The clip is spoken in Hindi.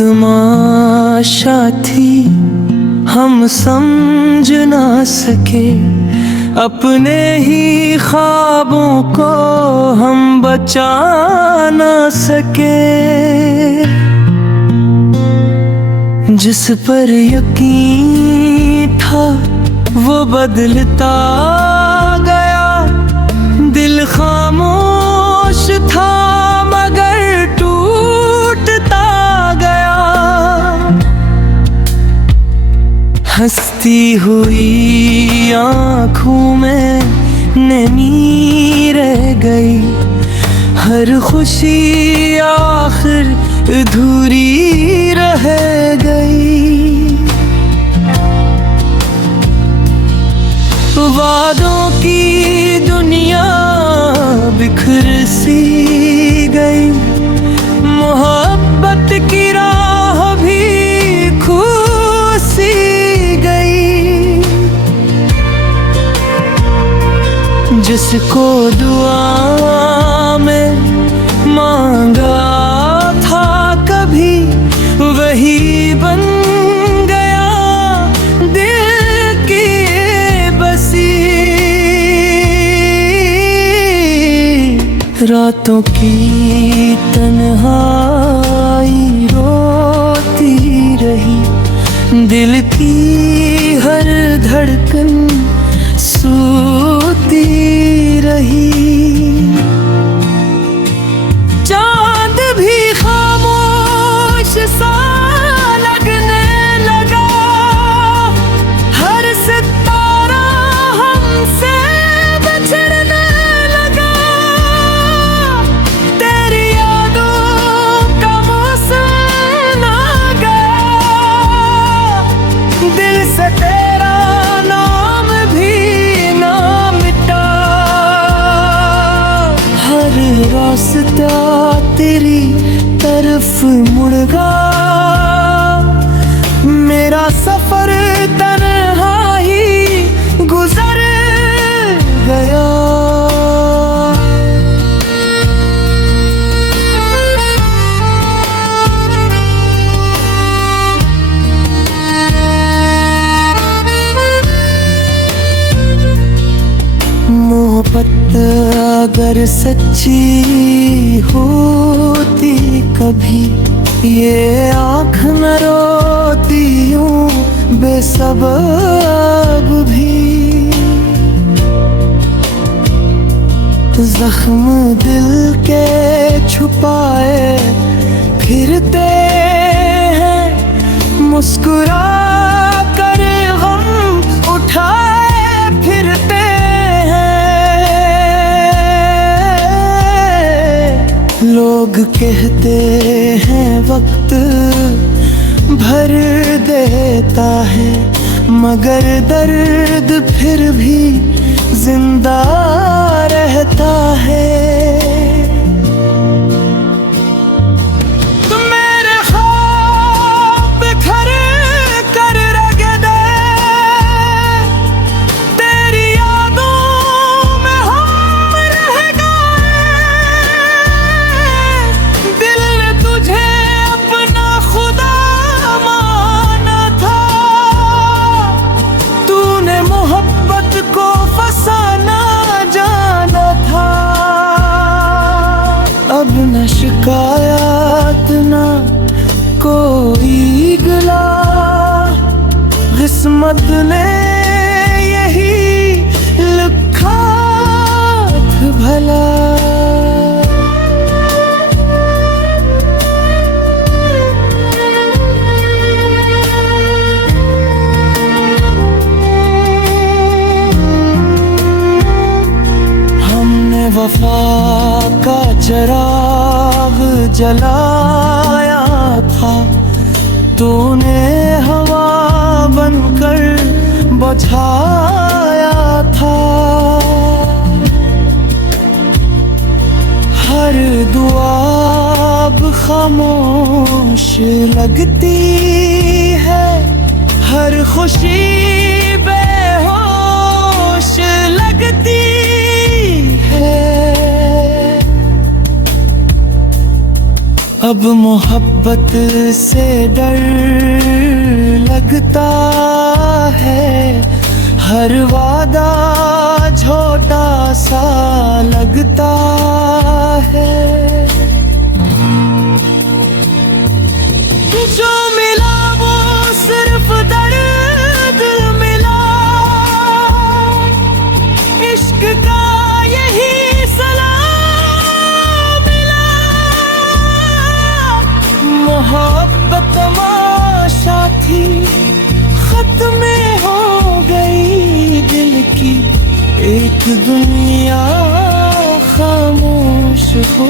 तमाशा थी हम समझ ना सके, अपने ही ख्वाबों को हम बचा ना सके। जिस पर यकीन था वो बदलता गया, दिल खामोश था मगर टूटता गया। हंसती हुई आँखों में नमी रह गई, हर खुशी आखिर अधूरी रह गई। वादों की दुनिया बिखर सी गई, मोहब्बत की राह भी खो सी गई। जिसको दुआ में मांगा था कभी, वही बन गया दिल की बसी। रातों की तन्हाई रोती रही, दिल की हर धड़कन सोती रही। चांद भी खामोश सा लगने लगा, हर सितारा हमसे बिछड़ने लगा। तेरी यादों का मौसम आ गया, दिल से तेरा नाम भी ना मिटा। हर रास्ता तेरी तरफ मुड़ गया, मेरा सफर तन्हा ही गुजर गया। मोहब्बत अगर सच्ची होती कभी, ये आँख न रोती यूं बेसबब भी। जख्म दिल के छुपाए फिरते हैं, मुस्कुरा कर गम उठाए फिरते हैं। लोग कहते हैं वक्त भर देता है, मगर दर्द फिर भी जिंदा रहता है। अब न शिकायत न कोई गिला, किस्मत ने यही लिखा था भला। हमने वफा का चिराग जलाया था, तूने हवा बनकर बुझाया था। हर दुआ अब खामोश लगती है, हर खुशी बेहोश लगती है। अब अब मोहब्बत से डर लगता है, हर वादा झोटा सा लगता है। जो मिला वो सिर्फ दर्द मिला, इश्क का यही सलाम मिला। मोहब्बत तमाशा थी, खत्म हो गई दिल की एक दुनिया खामोश हो